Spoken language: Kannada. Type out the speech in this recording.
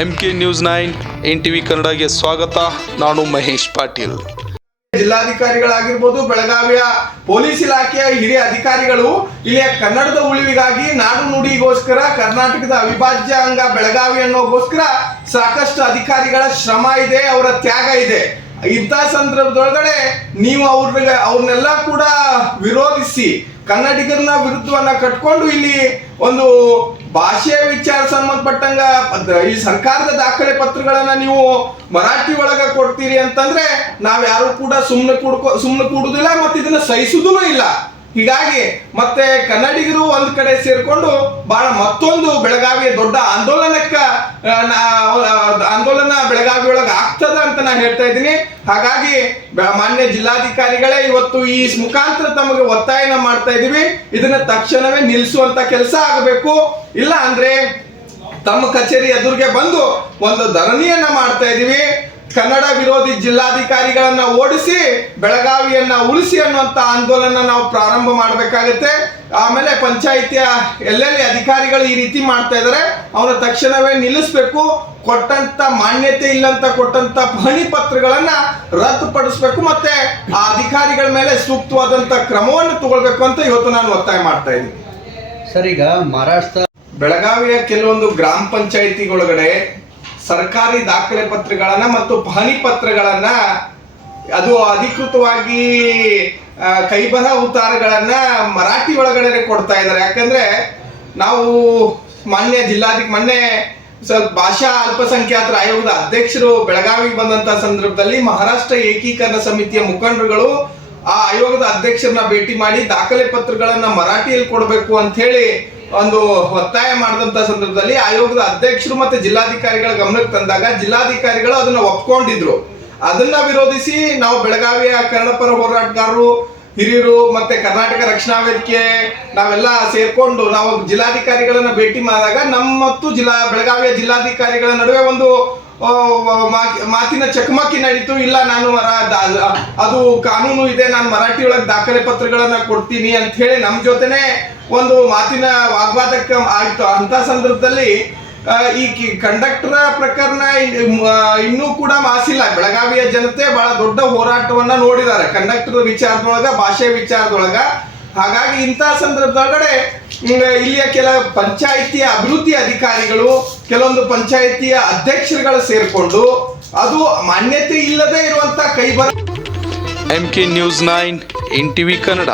M K news nine N TV ಕನ್ನಡಗೆ ಸ್ವಾಗತ. ನಾನು ಮಹೇಶ್ ಪಾಟೀಲ್. ಜಿಲ್ಲಾಧಿಕಾರಿಗಳಾಗಿರ್ಬೋದು, ಬೆಳಗಾವಿಯ ಪೊಲೀಸ್ ಇಲಾಖೆಯ ಹಿರಿಯ ಅಧಿಕಾರಿಗಳು, ಇಲ್ಲಿಯ ಕನ್ನಡದ ಉಳಿವಿಗಾಗಿ ನಾಡು ನುಡಿಗೋಸ್ಕರ, ಕರ್ನಾಟಕದ ಅವಿಭಾಜ್ಯ ಅಂಗ ಬೆಳಗಾವಿ ಅನ್ನೋಗೋಸ್ಕರ ಸಾಕಷ್ಟು ಅಧಿಕಾರಿಗಳ ಶ್ರಮ ಇದೆ, ಅವರ ತ್ಯಾಗ ಇದೆ. ಇಂಥ ಸಂದರ್ಭದೊಳಗಡೆ ನೀವು ಅವ್ರಿಗೆ ಅವ್ರನ್ನೆಲ್ಲ ಕೂಡ ವಿರೋಧಿಸಿ ಕನ್ನಡಿಗರನ್ನ ವಿರುದ್ಧವನ್ನ ಕಟ್ಕೊಂಡು ಇಲ್ಲಿ ಒಂದು ಭಾಷೆಯ ವಿಚಾರ ಸಂಬಂಧಪಟ್ಟಂಗ ಈ ಸರ್ಕಾರದ ದಾಖಲೆ ಪತ್ರಗಳನ್ನ ನೀವು ಮರಾಠಿ ಒಳಗ ಕೊಡ್ತೀರಿ ಅಂತಂದ್ರೆ ನಾವ್ ಯಾರು ಕೂಡ ಸುಮ್ಮನೆ ಕೂಡ್ಕೊ ಸುಮ್ಮನೆ ಕೂಡುದಿಲ್ಲ ಮತ್ತೆ ಇದನ್ನ ಸಹಿಸುದೂ ಇಲ್ಲ. ಹೀಗಾಗಿ ಮತ್ತೆ ಕನ್ನಡಿಗರು ಒಂದು ಕಡೆ ಸೇರಿಕೊಂಡು ಬಹಳ ಮತ್ತೊಂದು ಬೆಳಗಾವಿ ದೊಡ್ಡ ಆಂದೋಲನಕ್ಕ ಆಂದೋಲನ ಬೆಳಗಾವಿ ಒಳಗೆ ಆಗ್ತದ ಅಂತ ನಾನು ಹೇಳ್ತಾ ಇದ್ದೀನಿ. ಹಾಗಾಗಿ ಮಾನ್ಯ ಜಿಲ್ಲಾಧಿಕಾರಿಗಳೇ ಇವತ್ತು ಈ ಮುಖಾಂತರ ತಮಗೆ ಒತ್ತಾಯನ ಮಾಡ್ತಾ ಇದೀವಿ. ಇದನ್ನ ತಕ್ಷಣವೇ ನಿಲ್ಲಿಸುವಂತ ಕೆಲಸ ಆಗಬೇಕು. ಇಲ್ಲ ಅಂದ್ರೆ ತಮ್ಮ ಕಚೇರಿ ಎದುರಿಗೆ ಬಂದು ಒಂದು ಧರಣಿಯನ್ನ ಮಾಡ್ತಾ ಇದೀವಿ. ಕನ್ನಡ ವಿರೋಧಿ ಜಿಲ್ಲಾಧಿಕಾರಿಗಳನ್ನ ಓಡಿಸಿ ಬೆಳಗಾವಿಯನ್ನ ಉಳಿಸಿ ಅನ್ನುವಂತ ಆಂದೋಲನ ನಾವು ಪ್ರಾರಂಭ ಮಾಡಬೇಕಾಗುತ್ತೆ. ಆಮೇಲೆ ಪಂಚಾಯಿತಿಯ ಎಲ್ಲೆಲ್ಲಿ ಅಧಿಕಾರಿಗಳು ಈ ರೀತಿ ಮಾಡ್ತಾ ಇದ್ದಾರೆ ಅವರ ತಕ್ಷಣವೇ ನಿಲ್ಲಿಸಬೇಕು. ಕೊಟ್ಟಂತ ಮಾನ್ಯತೆ ಇಲ್ಲಂತ ಕೊಟ್ಟಂತ ಪಹಣಿ ಪತ್ರಗಳನ್ನ ರದ್ದುಪಡಿಸಬೇಕು ಮತ್ತೆ ಆ ಅಧಿಕಾರಿಗಳ ಮೇಲೆ ಸೂಕ್ತವಾದಂತ ಕ್ರಮವನ್ನು ತಗೊಳ್ಬೇಕು ಅಂತ ಇವತ್ತು ನಾನು ಒತ್ತಾಯ ಮಾಡ್ತಾ ಇದ್ದೀನಿ. ಸರ್ ಈಗ ಮಹಾರಾಷ್ಟ್ರ ಬೆಳಗಾವಿಯ ಕೆಲವೊಂದು ಗ್ರಾಮ ಪಂಚಾಯಿತಿಗಳೊಳಗಡೆ ಸರ್ಕಾರಿ ದಾಖಲೆ ಪತ್ರಗಳನ್ನ ಮತ್ತು ಪಹಣಿ ಪತ್ರಗಳನ್ನ ಅದು ಅಧಿಕೃತವಾಗಿ ಕೈಬರ ಉತ್ತಾರಗಳನ್ನ ಮರಾಠಿ ಒಳಗಡೆ ಕೊಡ್ತಾ ಇದ್ದಾರೆ. ಯಾಕಂದ್ರೆ ನಾವು ಮಾನ್ಯ ಜಿಲ್ಲಾಧಿಕ ಮೊನ್ನೆ ಸ್ವಲ್ಪ ಭಾಷಾ ಅಲ್ಪಸಂಖ್ಯಾತರ ಆಯೋಗದ ಅಧ್ಯಕ್ಷರು ಬೆಳಗಾವಿಗೆ ಬಂದಂತ ಸಂದರ್ಭದಲ್ಲಿ ಮಹಾರಾಷ್ಟ್ರ ಏಕೀಕರಣ ಸಮಿತಿಯ ಮುಖಂಡರುಗಳು ಆ ಆಯೋಗದ ಅಧ್ಯಕ್ಷರನ್ನ ಭೇಟಿ ಮಾಡಿ ದಾಖಲೆ ಪತ್ರಗಳನ್ನ ಮರಾಠಿಯಲ್ಲಿ ಕೊಡಬೇಕು ಅಂತ ಹೇಳಿ ಒಂದು ಒತ್ತಾಯ ಮಾಡಿದಂತ ಸಂದರ್ಭದಲ್ಲಿ ಆಯೋಗದ ಅಧ್ಯಕ್ಷರು ಮತ್ತೆ ಜಿಲ್ಲಾಧಿಕಾರಿಗಳ ಗಮನಕ್ಕೆ ತಂದಾಗ ಜಿಲ್ಲಾಧಿಕಾರಿಗಳು ಅದನ್ನ ಒಪ್ಕೊಂಡಿದ್ರು. ಅದನ್ನ ವಿರೋಧಿಸಿ ನಾವು ಬೆಳಗಾವಿಯ ಕನ್ನಡಪರ ಹೋರಾಟಗಾರರು, ಹಿರಿಯರು ಮತ್ತೆ ಕರ್ನಾಟಕ ರಕ್ಷಣಾ ವೇದಿಕೆ ನಾವೆಲ್ಲ ಸೇರ್ಕೊಂಡು ನಾವು ಜಿಲ್ಲಾಧಿಕಾರಿಗಳನ್ನ ಭೇಟಿ ಮಾಡಿದಾಗ ನಮ್ಮ ಮತ್ತು ಜಿಲ್ಲಾ ಬೆಳಗಾವಿಯ ಜಿಲ್ಲಾಧಿಕಾರಿಗಳ ನಡುವೆ ಒಂದು ಮಾತಿನ ಚಕಮಕಿ ನಡೀತು. ಇಲ್ಲ, ನಾನು ಮರ- ಅದು ಕಾನೂನು ಇದೆ, ನಾನು ಮರಾಠಿ ಒಳಗೆ ದಾಖಲೆ ಪತ್ರಗಳನ್ನ ಕೊಡ್ತೀನಿ ಅಂತ ಹೇಳಿ ನಮ್ಮ ಜೊತೆನೆ ಒಂದು ಮಾತಿನ ವಾಗ್ವಾದಕ್ಕೆ ಆಯ್ತು. ಅಂತ ಸಂದರ್ಭದಲ್ಲಿ ಈ ಕಂಡಕ್ಟರ್ ಪ್ರಕರಣ ಇನ್- ಇನ್ನೂ ಕೂಡ ಮಾಸಿಲ್ಲ. ಬೆಳಗಾವಿಯ ಜನತೆ ಬಹಳ ದೊಡ್ಡ ಹೋರಾಟವನ್ನ ನೋಡಿದ್ದಾರೆ. ಕಂಡಕ್ಟರ್ ವಿಚಾರದೊಳಗ, ಭಾಷೆ ವಿಚಾರದೊಳಗ. ಹಾಗಾಗಿ ಇಂತಹ ಸಂದರ್ಭದೊಳಗಡೆ ಇಲ್ಲಿಯ ಕೆಲ ಪಂಚಾಯಿತಿಯ ಅಭಿವೃದ್ಧಿ ಅಧಿಕಾರಿಗಳು ಕೆಲವೊಂದು ಪಂಚಾಯಿತಿಯ ಅಧ್ಯಕ್ಷರುಗಳು ಸೇರಿಕೊಂಡು ಅದು ಮಾನ್ಯತೆ ಇಲ್ಲದೆ ಇರುವಂತ ಕೈಬರ M K news nine N TV Kannada